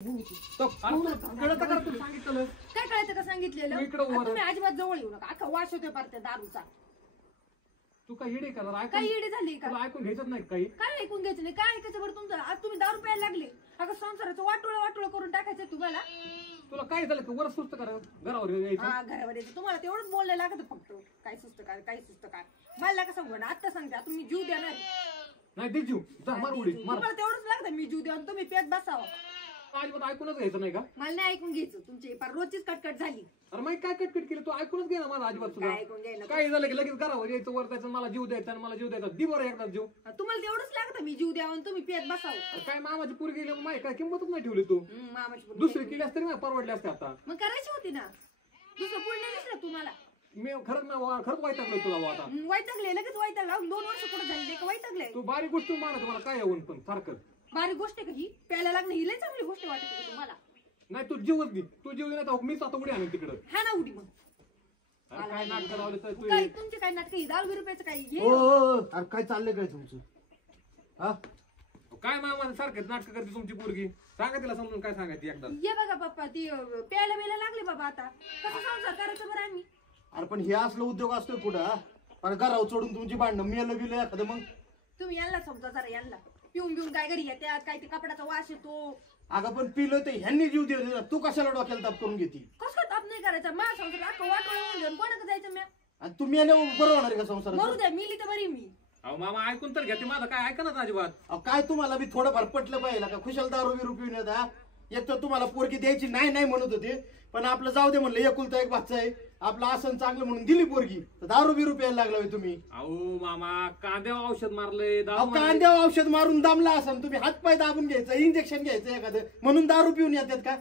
कळतं का तुला सांगितलं? काय कळतं का सांगितलेलं? तुम्ही अजिबात जवळ येऊ नका. अख्खा वास होतोय पार त्या दारूचा. तू काय येडे का? काय येडे झाली का? तुला ऐकून घ्यायचं नाही काही? काय ऐकून घ्यायचं नाही? काय ऐकायचं बरं तुमचं? आज तुम्ही दारू प्यायला लागले. अगं संसाराचं वाटोळं करून टाकायचं तुम्हाला. तुला काय झालं का? वर सुस्त करा घरावर यायचं. हा घरावर यायचं. तुम्हाला तेवढंच बोलायला लागत फक्त. काय सुस्त काय काय सुस्त काय मला का सांगू ना. आता सांगते आता मी जीव देणार नाही दे जीव. मार उडी मार. तुम्हाला तेवढंच लागतं मी जीव देऊन तुम्ही पेट बसावं. अजिबात ऐकूनच घ्यायचं नाही का? मला नाही ऐकून घ्यायचं. तुमची पार रोजचीच कटकट झाली. अरे मग काय कटकट केली? तू ऐकूनच घे ना माझा अजिबात सुद्धा. काय ऐकून घ्यायला? काय झालं की लगेच घरावर यायचं वर जायचं मला जीव द्यायचा आणि मला जीव द्यायचा. दि बरं एकदा जीव. तुम्हाला तेवढंच लागतं मी जीव द्यावं तुम्ही पेट बसावं. काय मामाची पूर गेली माहिती काय किंमतच नाही ठेवली तू. मामाची दुसरी केली असते ना परवडली असते आता. मग करायची होती ना. दुसरं पुढे नाही दिसलं तुम्हाला. मी खरंच वैतागलोय तुला आता. वैतागले लगेच वैतागला. 2 वर्ष कुठे झाले का वैतागले. तू बारीक गोष्टी मानत मला काय येऊन पण सारखं बारीक गोष्ट का ही? प्यायला लागणं ही लय चांगली गोष्ट वाटत होती तुम्हाला. नाही तू जीवच घे. तू जीव नाही तर मीच आता उडी आणेन तिकडं. हा ना उडी मग. काय नाटक लावले तर तू काय तुमचे काय नाटक? 10 रुपयाचं काय? अरे काय चाललंय काय तुमचं? हा काय मामा सारखं नाटक करते तुमची पोरगी. सांगा तिला समजून काय सांगायची एकदा. ये बघा पप्पा ती प्यायला बियायला लागले बाबा आता. कसं संसार करायचं बरं आम्ही? अरे पण हे असलं उद्योग असतोय कुठं? अरे घरावर चढून तुमची भांडणं मेलं बिलं एखादं मग. तुम्ही यांना समजा जरा यांना. पिऊन घेऊन काय घरी येत्यात काय ते कपड्याचा वास येतो. अगं पण पिलं तर ह्यांनी जीव दे. तू कशाला डोक्याला ताप करून घेती? कसं ताप नाही करायचा? माझा संसार अख्खं वाटोळं घेऊन कोणाकडे जायचं म्या? आणि तुम्ही आले बरं होणार का संसार? मरू द्या मिली तर बरी मी. अहो मामा ऐकून तर घ्या ते माझं काय ऐका ना अजिबात. काय तुम्हाला बी थोडंफार पटलं पाहिजे का? खुशाल दारू बिरू पिऊन येता. एक तर तुम्हाला पोरगी द्यायची नाही म्हणत होते. पण आपलं जाऊ दे म्हणलं एकुलता एक भाचा आहे आपलं आसन चांगलं म्हणून दिली पोरगी. दारू बिरू प्यायला लागला तुम्ही. अहो मामा कांद्यावर औषध मारलंय. कांद्यावर औषध मारून दामला असन तुम्ही. हातपाय दाबून घ्यायचं इंजेक्शन घ्यायचं एखादं म्हणून दारू पिऊन येतात का?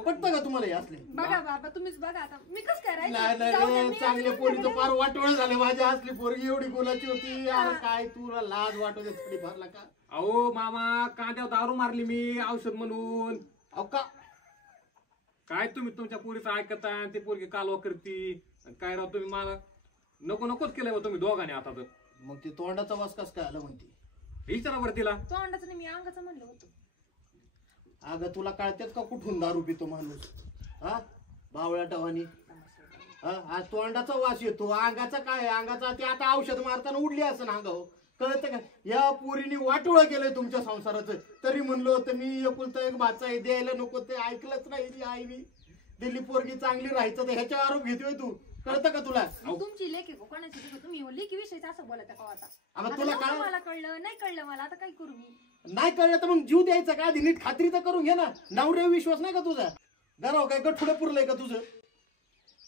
पटतं का तुम्हाला हे असले? बघा बाबा तुम्हीच बघा आता मी कसं करायचं? नाही चांगल्या पोरीचं फार वाटोळ झालं. माझ्या असली पोरगी एवढी बोलायची होती. काय तुला लाज वाटत थोडी फारला का? अहो मामा कांद्यावर दारू मारली मी औषध म्हणून. अहो का काय तुम्ही तुमच्या पोरीचं ऐकता ते पोरगी कालवा करती. काय राव तुम्ही मला नकोच केलंय तुम्ही दोघांनी आता तर. मग ती तोंडाचा वास कस काय आला म्हणते? विचारा बरं तिला. तोंडाचं नाही मी अंगाचं म्हणलं होतं. अगं तुला कळतेच का कुठून दारू पितो माणूस? हा बावळ्या टवानी. हा तोंडाचा वास येतो. अंगाचा काय? अंगाचा ते आता औषध मारताना उडली असं अंगावर. कळतं का? या पोरीने वाटोळं केलंय तुमच्या संसाराचं. तरी म्हणलं होतं मी एकुलता एक भाचा आहे द्यायला नको. ते ऐकलंच नाही आईनी. दिल्ली पोरगी चांगली राहायचं तर ह्याच्या आरोप घेतोय तू. कळतं का तुला? तुमची लेखी कोणाची तुम्ही लेखी विषयी असं बोलत का? आता तुला काय मला कळलं नाही कळलं मला आता काय करू मी? नाही कळलं तर मग जीव द्यायचा का? आधी नीट खात्री तर करून घे ना. नवऱ्यावर विश्वास नाही का तुझा? घराव काय गठुडं पुरलंय का तुझं?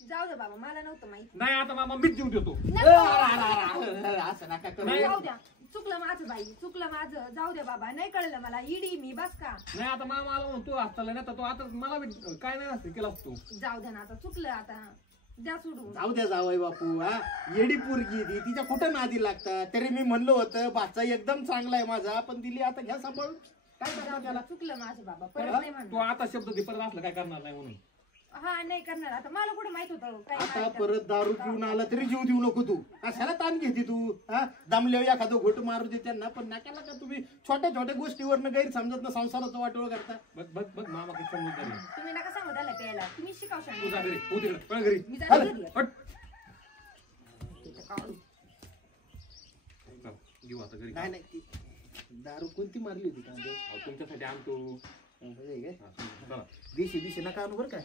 जाऊ दे बाबा मला नव्हतं माहिती. नाही आता मामा मीच जीव देतो. असं नका करू. जाऊ द्या चुकलं माझं बाई चुकलं माझं. जाऊ द्या बाबा नाही कळलं मला. इडी मी बस का? नाही आता मामा आला म्हणून तू असताना नाही तर तू आता मला काय नाही असते केला असतो. जाऊ द्या ना आता चुकलं आता द्या सोडून. जाऊ द्या जावई बापू. येडी पोरगी ती. तिच्या कुठं नादी लागतात? तरी मी म्हणलं होतं भाचा एकदम चांगला आहे माझा. पण दिली आता घ्या सांभाळून. काय करणार त्याला? चुकलं माझं बाबा परत नाही म्हणणार. तू आता शब्द दे परत असलं काय करणार नाही म्हणून. हा नाही करणार. आता मला कुठं माहित होतं काय? आता परत दारू पिऊन आला तरी जीव देऊ नको तू. कशाला ताण घेते तू? हा दमल्यावर एखादं घोट मारू दे त्यांना. पण नाक्याला का तुम्ही छोट्या छोट्या गोष्टीवरनं गैरसमजत ना संसाराचं वाटोळ करता? बघ मामा किती समजून तुम्ही नका सांगू त्याला प्यायला. तुम्ही शिकावशाल. तू जा घरी. हो तिकडे पळ घरी. मी जाते घरी. घेऊ आता घरी. नाही ती दारू कोणती मारली होती का? तुमच्यासाठी आणतो. देशी नका आणू बरं काय?